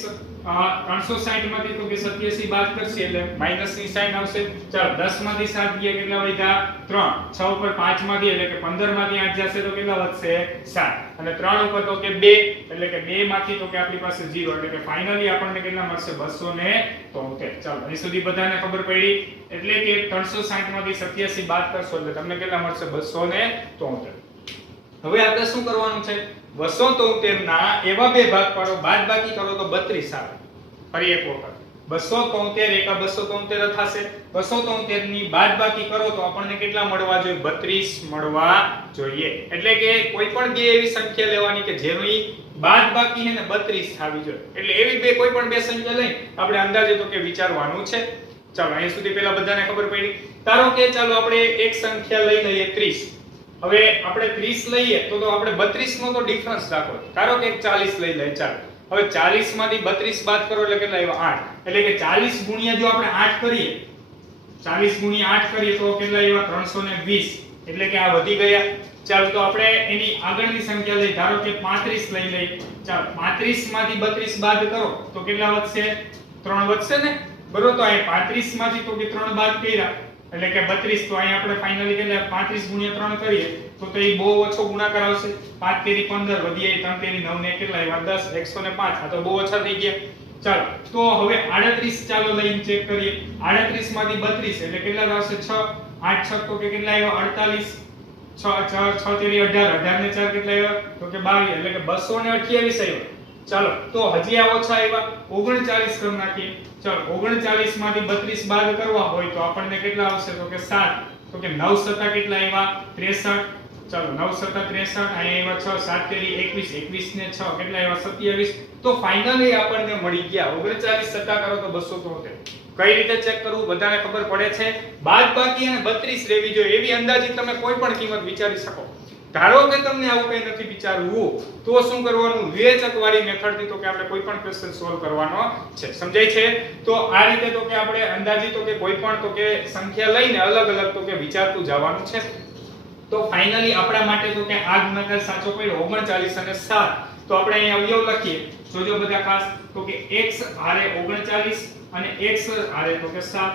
360 માંથી તો કે 87 બાદ કરશે એટલે માઈનસ ની સાઈન આવશે. ચાલો 10 માંથી 7 ગયા કેટલા વધ્યા 3 6 ઉપર 5 માંથી એટલે કે 15 માંથી 8 જશે તો કેટલા વધશે 7 અને 3 ઉપર તો કે 2 એટલે કે 2 માંથી તો કે આપણી પાસે 0 એટલે કે ફાઇનલી આપણને કેટલા મળશે 273. ચાલો અહીં સુધી બધાને ખબર પડી એટલે કે 360 માંથી 87 બાદ કરશો એટલે તમને કેટલા મળશે 273. હવે આપણે શું કરવાનું છે 273 ના એવા બે ભાગ પાડો બાદબાકી કરો તો 32 આવે. ફરી એક વખત 273 એકા 273 થશે 273 ની બાદબાકી કરો તો આપણને કેટલા મળવા જોઈએ 32 મળવા જોઈએ. એટલે કે કોઈ પણ બે એવી સંખ્યા લેવાની કે જેની બાદબાકી છે ને 32 થાવી જોઈએ. એટલે એવી બે કોઈ પણ બે સંખ્યા લઈ આપણે અંદાજે તો કે વિચારવાનું છે. ચાલો અહીં સુધી પહેલા બધાને ખબર પડી. ધારો કે ચાલો આપણે એક સંખ્યા લઈ લઈએ 30. હવે આપણે 30 લઈએ તો આપણે 32 નો તો ડિફરન્સ રાખો. ધારો કે 40 લઈ લઈએ. ચાલો હવે 40 માંથી 32 બાદ કરો એટલે કેટલા આવ્યા 8. એટલે કે 40 ગુણ્યા જો આપણે 8 કરીએ 40 ગુણ્યા 8 કરીએ તો કેટલા આવ્યા 320. એટલે કે આ વધી ગયા. ચાલો તો આપણે એની આગળની સંખ્યા લઈ ધારો કે 35 લઈ લઈએ. ચાલો 35 માંથી 32 બાદ કરો તો કેટલા વધશે 3 વધશે ને બરોબર. તો અહીં 35 માંથી તો કે 3 બાદ કર્યા એટલે કે 32. તો અહીં આપણે ફાઇનલી કેટલા 35 ગુણ્યા 3 કરીએ તો એ બહુ ઓછો ગુણાકાર આવશે. 5 તેરી 15 વધી 3 તેરી 9 ને કેટલા આવ્યા 10 105. આ તો બહુ ઓછા થઈ ગયા. ચાલો તો હવે 38 ચાલો લઈને ચેક કરીએ. 38 માંથી 32 એટલે કેટલા આવશે 6 8 6 તો કે કેટલા આવ્યા 48. 6 તેરી 18, 18 ને 4 કેટલા આવ્યા તો કે 22, એટલે કે 228 આવ્યા. ચાલો તો હજી આ ઓછા આવ્યા, 39 કરી નાખીએ. ચાલો 39 માંથી 32 બાદ કરવા હોય તો આપણને કેટલા આવશે તો કે 7, તો કે 9 સત્તા કેટલા આવ્યા 63. ચાલો 9 સત્તા 63, અહીંયા આવ્યા 6, 7 તેરી 21, 21 ને 6 કેટલા આવ્યા 27. તો ફાઇનલી આપણને મળી ગયા 39 સત્તા કરો તો 273. કઈ રીતે ચેક કરવું બધાને ખબર પડે છે. બાદબાકી અને 32 લેવી જોઈએ એવી અંદાજિત તમે કોઈ પણ કિંમત વિચારી શકો. ધારો કે તમને આવું કંઈ નથી વિચારવું તો શું કરવાનું, વિવેચકવાળી મેથડથી તો કે આપણે કોઈ પણ ક્વેશ્ચન સોલ્વ કરવાનો છે. સમજાય છે? તો આ રીતે તો કે આપણે અંદાજિત તો કે કોઈ પણ તો કે સંખ્યા લઈને અલગ અલગ તો કે વિચારતું જવાનું છે. તો ફાઇનલી આપણા માટે તો કે આ ગુણાકાર સાચો પડ્યો 39 અને 7. તો આપણે અહીં અવયવ લખીએ, જોજો બધા ખાસ, તો કે x હારે 39 અને x હારે તો કે 7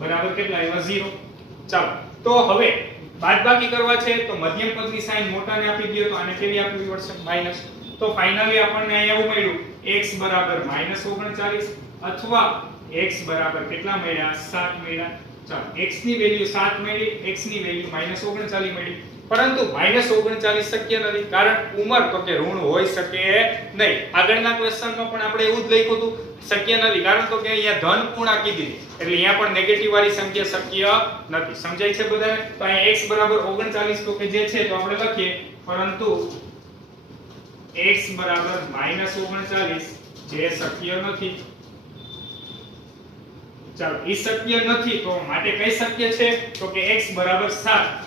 બરાબર કેટલા આવ્યા 0. ચાલો તો હવે બાદબાકી કરવા છે તો મધ્યમ પદની સાઈન મોટાને આપી દઈએ તો આને કેવી આપવી પડશે માઈનસ. તો ફાઇનલી આપણને અહીં એવું મળ્યું x બરાબર -39 અથવા x બરાબર કેટલા મળ્યા 7 મળ્યા. ચાલો x ની વેલ્યુ 7 મળી, x ની વેલ્યુ -39 મળી. પરંતુ -39 શક્ય નથી કારણ ઉંમર તો કે ઋણ હોઈ શકે નહીં. આગળના ક્વેશ્ચનમાં પણ આપણે એવું જ લખ્યું હતું શક્ય નથી કારણ તો કે અહીંયા ધન પૂર્ણા કીધી એટલે અહીંયા પણ નેગેટિવ વાળી સંખ્યા શક્ય નથી. સમજાય છે બધાને? તો અહીંયા x બરાબર 39 તો કે જે છે તો આપણે લખીએ, પરંતુ x બરાબર -39 જે શક્ય નથી. ચાલો એ શક્ય નથી તો માટે કઈ શક્ય છે તો કે x બરાબર 7,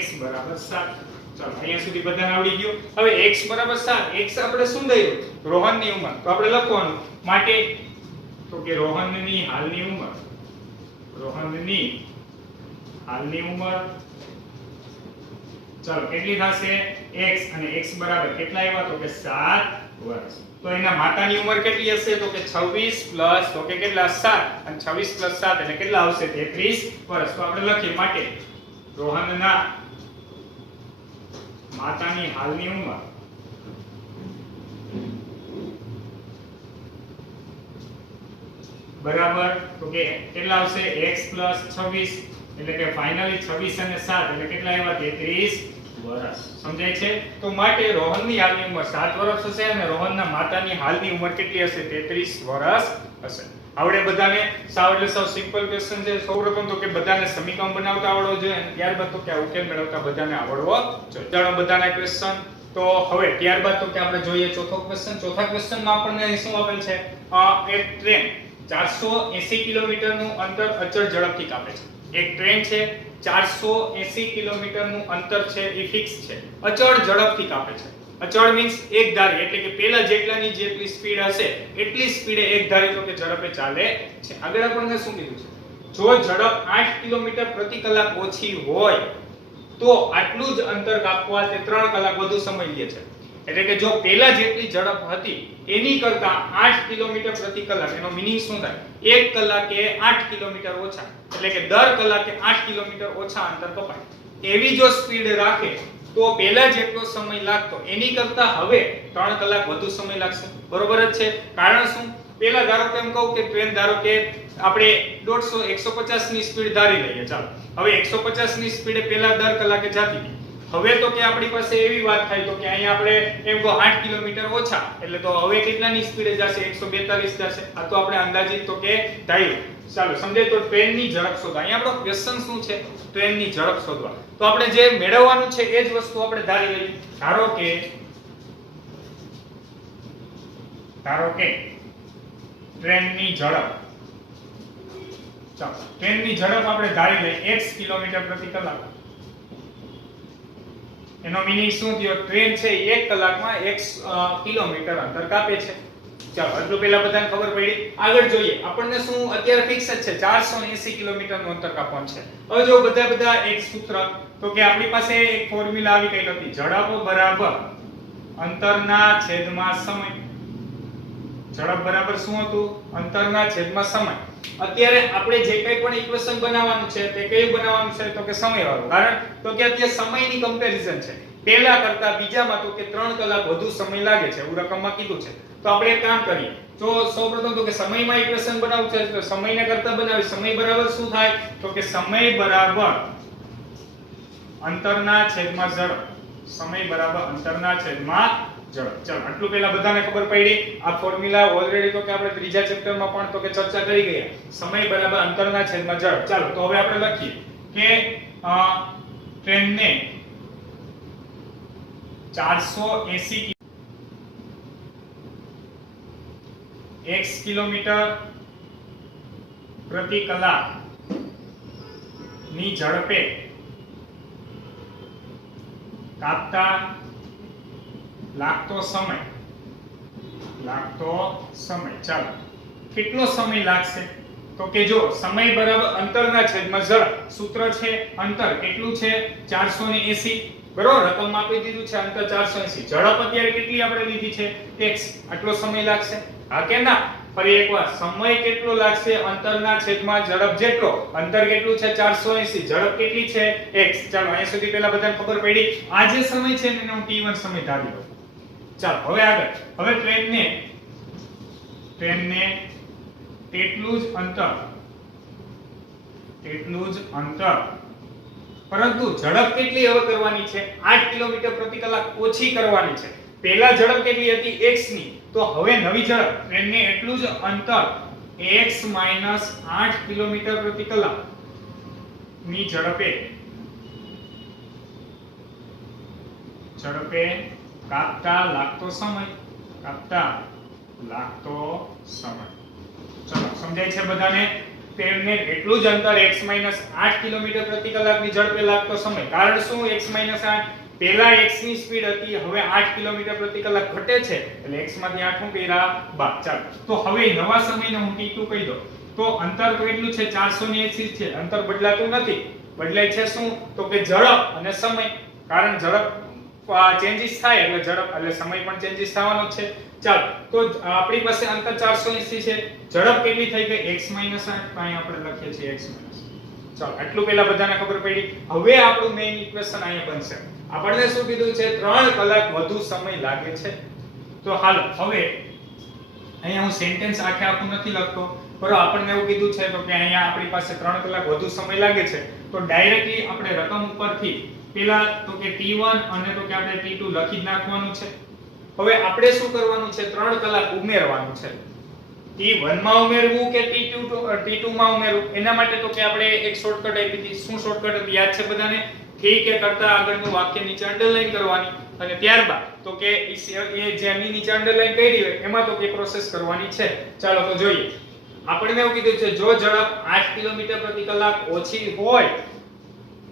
x બરાબર 7. ચાલો અહીંયા સુધી બધાને આવડી ગયું. હવે x બરાબર 7, x આપણે શું દઈએ રોહનની ઉંમર, તો આપણે લખવાનું માટે તો કે રોહનની હાલની ઉંમર, રોહનની હાલની ઉંમર ચાલો કેટલી થશે x, અને x બરાબર કેટલા આવ્યા તો કે 7 વર્ષ. તો એના માતાની ઉંમર કેટલી હશે તો કે 26 પ્લસ તો કે કેટલા 7, અને 26 પ્લસ 7 એટલે કેટલા આવશે 33 વર્ષ. તો આપણે લખીએ માટે રોહનના માતાની હાલની ઉંમર બરાબર તો કે કેટલા આવશે x 26 એટલે કે ફાઇનલી 26 અને 7 એટલે કેટલા આવ્યા 33 વર્ષ. સમજાય છે? તો માટે રોહનની હાલની ઉંમર 7 વર્ષ હશે અને રોહનના માતાની હાલની ઉંમર કેટલી હશે 33 વર્ષ હશે. આવડે બધાને? સાવ એટલે સાવ સિમ્પલ ક્વેશ્ચન છે. સૌપ્રથમ તો કે બધાને સમીકરણ બનાવતા આવડવો જોઈએ અને ત્યારબાદ તો કે ઉકેલ મેળવતા બધાને આવડવો જોઈએ. જાણો બધાના ક્વેશ્ચન. તો હવે ત્યારબાદ તો કે આપણે જોઈએ ચોથો ક્વેશ્ચન. ચોથા ક્વેશ્ચનમાં આપણને શું આપેલ છે, એક ટ્રેન 480 કિલોમીટરનું અંતર અચળ ઝડપથી કાપે છે. એક ટ્રેન છે 480 કિલોમીટરનું અંતર છે એ ફિક્સ છે, અચળ ઝડપથી કાપે છે. અચળ મીન્સ એક ધારી એટલે કે પેલા જેટલાની જેટલી સ્પીડ હશે એટલી સ્પીડે એક ધારી તો કે ઝડપે ચાલે છે. આગળ આપણને શું કીધું છે, જો ઝડપ 8 કિલોમીટર પ્રતિ કલાક ઓછી હોય તો આટલું જ અંતર કાપવા તે 3 કલાક વધુ સમય લે છે. એટલે કે જો પેલા જેટલી ઝડપ હતી એની કરતા 8 કિલોમીટર પ્રતિ કલાક, એનો મીનિંગ શું થાય, 1 કલાકે 8 કિલોમીટર ઓછા, એટલે કે દર કલાકે 8 કિલોમીટર ઓછા અંતર કપાય. એવી જો સ્પીડ રાખે તો પેલા જેટલો સમય લાગતો એની કરતા હવે 3 કલાક વધુ સમય લાગશે. બરોબર જ છે? કારણ શું, પેલા ધારો કે એમ કહું કે ટ્રેન ધારો કે આપણે 150 150 ની સ્પીડ ધારી લઈએ. ચાલો હવે 150 ની સ્પીડે પેલા દર કલાકે જતી હતી. હવે તો કે આપણી પાસે એવી વાત થાય તો કે અહીંયા આપણે એમ કહો 8 કિલોમીટર ઓછા એટલે તો હવે કેટલાની સ્પીડે જશે 142 જશે. આ તો આપણે અંદાજિત તો કે ધાર્યું. ચાલો સમજાય? તો ટ્રેનની ઝડપ શોધવા. અહીંયા આપણો ક્વેશ્ચન શું છે, ટ્રેનની ઝડપ શોધવા. તો આપણે જે મેળવવાનું છે એ જ વસ્તુ આપણે ધારી લઈએ. ધારો કે ટ્રેનની ઝડપ, ચાલો ટ્રેનની ઝડપ આપણે ધારી લઈએ x કિલોમીટર પ્રતિ કલાક. એનો મીનિંગ શું થયો, ટ્રેન છે 1 કલાકમાં x કિલોમીટર અંતર કાપે છે. ચાલો આટલું પહેલા બધાને ખબર પડી. આગળ જોઈએ, આપણને શું અત્યારે ફિક્સ જ છે 480 કિલોમીટરનું અંતર કાપવાનું છે. હવે જો બધા એક સૂત્ર તો કે આપણી પાસે એક ફોર્મ્યુલા આવી કઈ હતી, ઝડપ બરાબર અંતરના છેદમાં સમય. ઝડપ બરાબર શું હતું, અંતરના છેદમાં સમય. અત્યારે આપણે જે કંઈ પણ ઇક્વેશન બનાવવાનું છે તે કયું બનાવવાનું છે તો કે સમયવાળું. કારણ તો કે અત્યારે સમયની કમ્પેરિઝન છે. પહેલા કરતા બીજામાં તો કે 3 કલાક વધુ સમય લાગે છે એવું રકમમાં કીધું છે. તો આપણે એક કામ કરીએ, જો સૌપ્રથમ તો કે સમયમાં ઇક્વેશન બનાવવું છે તો સમયને કરતા બનાવી. સમય બરાબર શું થાય તો કે સમય બરાબર અંતરના છેદમાં ઝડપ, સમય બરાબર અંતરના છેદમાં ઝડપ. ચાલો આટલું પહેલા બધાને ખબર પડી. આ ફોર્મ્યુલા ઓલરેડી તો કે આપણે ત્રીજા ચેપ્ટરમાં પણ તો કે ચર્ચા કરી ગયા. સમય બરાબર અંતરના છેદમાં ઝડપ. ચાલો તો હવે આપણે લખીએ કે ટ્રેનને 480 x કિલોમીટર પ્રતિ કલાક ની ઝડપે કાપતા લાગતો સમય. ચાલો કેટલો સમય લાગશે? તો કે જો સમય બરાબર અંતરના છેદમાં ઝડપ. સૂત્ર છે અંતર કેટલું છે 480, બરોબર. રકમ આપી દીધું છે અંતર 480. ઝડપ અત્યારે કેટલી આપણે લીધી છે x. આટલો સમય લાગશે? હા કે ના? ફરી એકવાર, સમય કેટલો લાગશે અંતરના છેદમાં ઝડપ જેટલો. અંતર કેટલું છે 480, ઝડપ કેટલી છે x. ચાલો અહીંયા સુધી પહેલા બધાને ખબર પડી. આ જે સમય છે એને હું t1 સમય ધારી લઉં. ચાલો હવે આગળ. હવે ટ્રેનને તેટલું જ અંતર પરંતુ ઝડપ કેટલી હવે કરવાની છે? 8 કિલોમીટર પ્રતિ કલાક ઓછી કરવાની છે. પહેલા ઝડપ કેટલી હતી x ની, તો હવે નવી ઝડપ ટ્રેનને એટલું જ અંતર x - 8 કિલોમીટર પ્રતિ કલાક ની ઝડપે કાપતા લાગતો સમય. ચલો સમજાય છે બધાને? ટ્રેનને એટલું જ અંતર x - 8 કિલોમીટર પ્રતિ કલાકની ઝડપે લાગતો સમય. કારણ શું? x - 8 પહેલા x ની સ્પીડ હતી, હવે 8 કિલોમીટર પ્રતિ કલાક ઘટે છે એટલે x માંથી 8 હું કર્યા 12. ચાલો તો હવે નવા સમયને હું t2 કહી દઉં. તો અંતર તો એટલું છે 480 છે. અંતર બદલાતું નથી. બદલાય છે શું? તો કે ઝડપ અને સમય. કારણ ઝડપ ચેન્જીસ થાય એટલે ઝડપ એટલે સમય પણ ચેન્જીસ થવાનો છે. ચાલો તો આપણી પાસે અંતર 480 છે. ઝડપ કેટલી થઈ ગઈ? x - 8. તો અહીં આપણે લખીએ છીએ x-. ચાલો આટલું પહેલા બધાને ખબર પડી. હવે આપણું મેઈન ઇક્વેશન અહીંયા બનશે. આપણને શું કીધું છે? 3 કલાક વધુ સમય લાગે છે. તો હાલો હવે અહીંયા હું સેન્ટેન્સ આખું નથી લખતો, પણ આપણને એવું કીધું છે તો કે અહીંયા આપણી પાસે 3 કલાક વધુ સમય લાગે છે. તો ડાયરેક્ટલી આપણે રકમ ઉપરથી પેલા તો કે t1 અને તો કે આપણે t2 લખી જ નાખવાનું છે. હવે આપણે શું કરવાનું છે? 3 કલાક ઉમેરવાનું છે. t1 માં ઉમેરવું કે t2 માં ઉમેરવું? એના માટે તો કે આપણે એક શોર્ટકટ આપી હતી. શું શોર્ટકટ હતી? યાદ છે બધાને? ઠીક છે કરતા આગળનું વાક્ય નીચે અંડરલાઈન કરવાની અને ત્યારબાદ તો કે એ જેની નીચે અંડરલાઈન કરી હોય એમાં તો કે પ્રોસેસ કરવાની છે. ચાલો તો જોઈએ. આપણને એવું કીધું છે જો ઝડપ 8 કિલોમીટર પ્રતિ કલાક ઓછી હોય,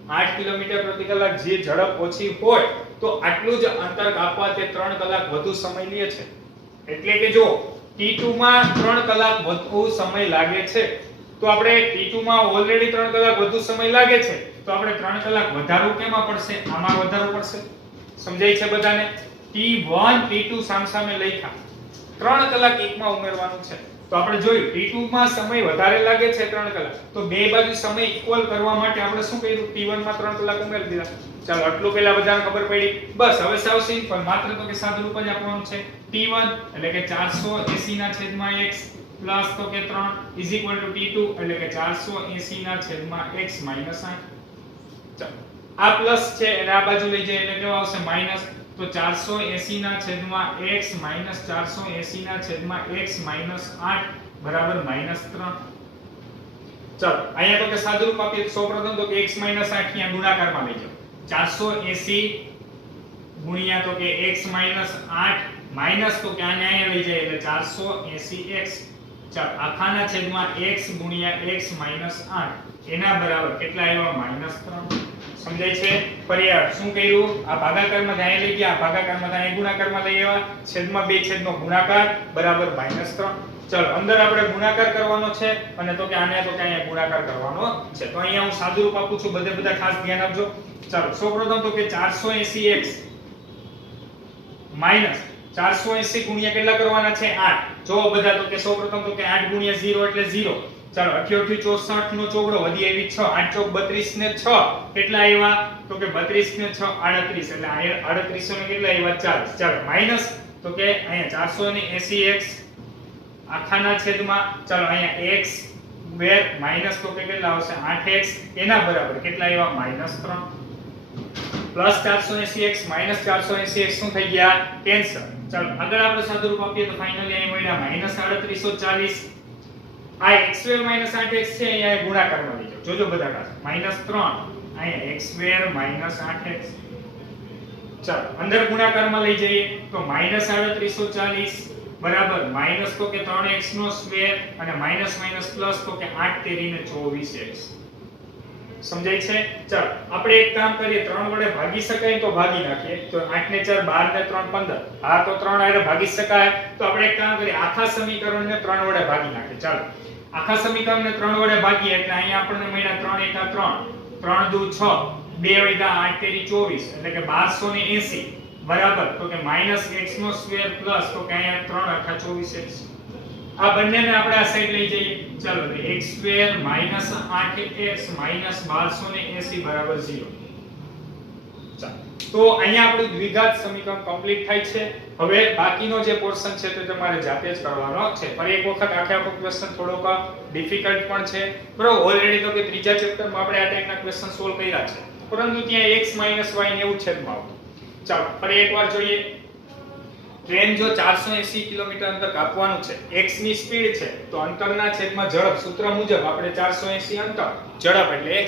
8 કિલોમીટર પ્રતિ કલાક જે ઝડપ ઓછી હોય તો આટલું જ અંતર કાપવા તે 3 કલાક વધુ સમય લે છે. એટલે કે જો t2 માં 3 કલાક વધુ સમય લાગે છે તો આપણે t2 માં ઓલરેડી 3 કલાક વધુ સમય લાગે છે તો આપણે 3 કલાક વધારવું કેમાં પડશે? આમાં વધારવું પડશે. સમજાય છે બધાને? t1 t2 સામસામે લખ્યા, 3 કલાક એકમાં ઉમેરવાનું છે. તો આપણે જોયું t2 માં સમય વધારે લાગે છે 3 કલાક, તો બે બાજુ સમય ઇક્વલ કરવા માટે આપણે શું કર્યું? t1 માં 3 કલાક ઉમેરી દીધા. ચાલો આટલું પહેલા બધાને ખબર પડી. બસ હવે સાવ સિમ્પલ, માત્ર તો કે સાદું રૂપ જ આપવાનું છે. t1 એટલે કે 480 ના છેદમાં x પ્લસ તો કે 3 ઇઝ ઇક્વલ ટુ t2 એટલે કે 480 ના છેદમાં x માઈનસ 8. ચાલો આ પ્લસ છે અને આ બાજુ લઈ જાય એટલે કેવો આવશે? માઈનસ. તો 480 ના છેદમાં x માઈનસ 480 ના છેદમાં x માઈનસ 8 બરાબર માઈનસ 3. ચાલો અહીંયા તો કે સાદું રૂપ આપીએ. સૌપ્રથમ તો કે x માઈનસ 8 અહીંયા ગુણાકારમાં લઈ જાઓ. 480 ગુણ્યા તો કે x માઈનસ 8 માઈનસ તો કે આને અહીંયા લઈ જાય એટલે 480x. ચાલો આખાના છેદમાં x ગુણ્યા x માઈનસ 8 એના બરાબર કેટલા આવ્યા? માઈનસ 3. સમજાય છે? પરિયાર શું કર્યું? આ ભાગાકારમાં અહીંયા લઈ ગયા, આ ભાગાકારમાં અહીંયા ગુણાકારમાં લઈ આવ્યા, છેદમાં બે છેદનો ગુણાકાર બરાબર માઈનસ 3. ચલો અંદર આપણે ગુણાકાર કરવાનો છે અને તો કે આને તો કે અહીંયા ગુણાકાર કરવાનો છે. તો અહીંયા હું સાદું રૂપ આપું છું, બધા ખાસ ધ્યાન આપજો. ચાલો સૌપ્રથમ તો કે 480x માઈનસ 480 ગુણ્યા કેટલા કરવાના છે? 8. જો બધા તો કે સૌપ્રથમ તો કે 8 ગુણ્યા 0 એટલે 0. ચાલો 88 64 નો ચોગડો વધી આવી 6, 8 ચોક 32 ને 6 કેટલા આવ્યા? તો કે 32 ને 6 38 એટલે 38 ને કેટલા આવ્યા? 40. ચાલો માઈનસ તો કે અહીંયા 480x આખાના છેદમાં ચાલો અહીંયા x સ્ક્વેર માઈનસ તો કે કેટલા આવશે? 8x એના બરાબર કેટલા આવ્યા? Minus 3. Plus 480x minus 480x શું થઈ ગયા કેન્સલ. ચાલો આગળ આપણે સાદુરૂપ આપીએ તો ફાઇનલી અહીં મળ્યા માઈનસ 3840. આ x2 માઈનસ 8x છે અહીંયા ગુણાકારમાં લઈ જાઓ. જોજો બધા કાસ માઈનસ 3 અહીંયા x2 માઈનસ 8x. ચાલો અંદર ગુણાકારમાં લઈ જઈએ તો માઈનસ 3840 બરાબર માઈનસ તો કે 3x નો સ્ક્વેર અને માઈનસ માઈનસ પ્લસ તો કે 8 તેરીને 24x. સમજાય છે? ચાલો આપણે એક કામ કરીએ 3 વડે ભાગી શકાય તો ભાગી નાખીએ. તો 8 ને 4 12 ને 3 15. હા તો 3 આરે ભાગી શકાય તો આપણે એક કામ કરીએ આખા સમીકરણને 3 વડે ભાગી નાખીએ. ચાલો આખા સમીકરણને 3 વડે ભાગીએ એટલે અહીંયા આપણને મળ્યા 3 એકા 3 3 દુ 6 2 વૈદા 8 તેરી 24 એટલે કે 1280 બરાબર તો કે માઈનસ x નો સ્ક્વેર પ્લસ તો કે અહીંયા 3 આખા 24x. આ બંનેને આપણે આ સાઈડ લઈ જઈએ. ચાલો x2 8x 1280 બરાબર 0. ચાલો તો અહીંયા આપણું દ્વિઘાત સમીકરણ કમ્પ્લીટ થાય છે. હવે બાકીનો જે પોર્શન છે તે તમારે જાતે જ કરવાનો છે. ફરી એક વખત આખો ક્વેશ્ચન થોડોક ડિફિકલ્ટ પણ છે બરોબર. ઓલરેડી તો કે ત્રીજા ચેપ્ટરમાં આપણે આ ટાઈપના ક્વેશ્ચન સોલ્વ કર્યા છે પરંતુ ત્યાં x y ને એવું છેદમાં આવતું. ચાલો ફરી એકવાર જોઈએ. ટ્રેન જો 480 કિલોમીટર અંતર કાપવાનું છે, x ની સ્પીડ છે તો અંતરના છેદમાં ઝડપ સૂત્ર મુજબ આપણે 480 અંતર ઝડપ એટલે x.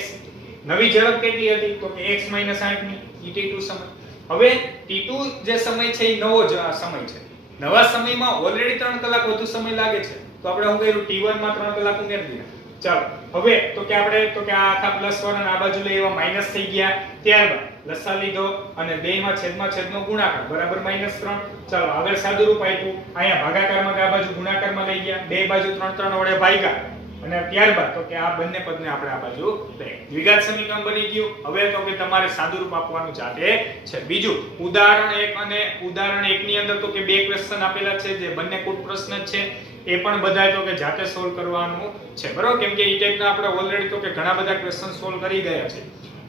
નવી ઝડપ કેટલી હતી તો કે x 8 ની t2 સમય. હવે t2 જે સમય છે એ નવો જ સમય છે. નવા સમયમાં ઓલરેડી 3 કલાક વધુ સમય લાગે છે તો આપણે શું કર્યું t1 માં 3 કલાક ઉમેરી દીધા. ચાલો હવે તો કે આપણે તો કે આ આખા પ્લસ વાળા આ બાજુ લઈ એવા માઈનસ થઈ ગયા. ત્યારબાદ લસા લીધો અને બેયમાં છેદનો ગુણાકાર બરાબર -3. ચાલો આગળ સાદુરૂપ આપ્યું. અહીંયા ભાગાકારમાં આ બાજુ ગુણાકારમાં લઈ ગયા. બે બાજુ 3 3 વડે ભાગ્યા અને ત્યારબાદ તો કે આ બંને પદને આપણે આ બાજુ લઈ. દ્વિઘાત સમીકરણ બની ગયું. હવે તો કે તમારે સાદુરૂપ આપવાનું જાતે છે. બીજું ઉદાહરણ 1 અને ઉદાહરણ 1 ની અંદર તો કે બે ક્વેશ્ચન આપેલા છે જે બંને કુટ પ્રશ્ન છે. એ પણ બધા તો કે જાતે સોલ્વ કરવાનું છે બરોબર. કેમ કે ઈ ટાઈપના આપણે ઓલરેડી તો કે ઘણા બધા ક્વેશ્ચન સોલ્વ કરી ગયા છે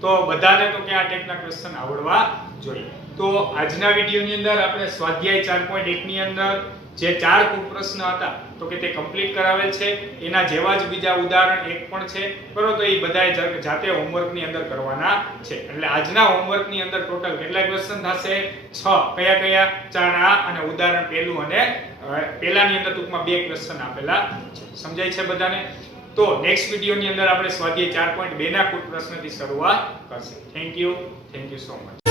તો બધાને તો કે આ ટાઈપના ક્વેશ્ચન આવડવા જોઈએ. તો આજના વિડિયોની અંદર આપણે સ્વાધ્યાય 4.1 ની અંદર જે 4 કુટ પ્રશ્ન હતા તો કે તે કમ્પ્લીટ કરાવેલ છે. એના જેવા જ બીજા ઉદાહરણ 1 પણ છે બરોબર. તો એ બધાએ જાતે હોમવર્કની અંદર કરવાના છે. એટલે આજના હોમવર્કની અંદર ટોટલ કેટલા ક્વેશ્ચન થશે 6. કયા કયા 4 આ અને ઉદાહરણ પહેલું અને પહેલાની અંદર ટૂંકમાં બે ક્વેશ્ચન આપેલા છે. સમજાય છે બધાને? તો નેક્સ્ટ વિડિયોની અંદર આપણે સ્વાધ્યાય 4.2 ના કુટ પ્રશ્નથી શરૂઆત કરશું. Thank you so much.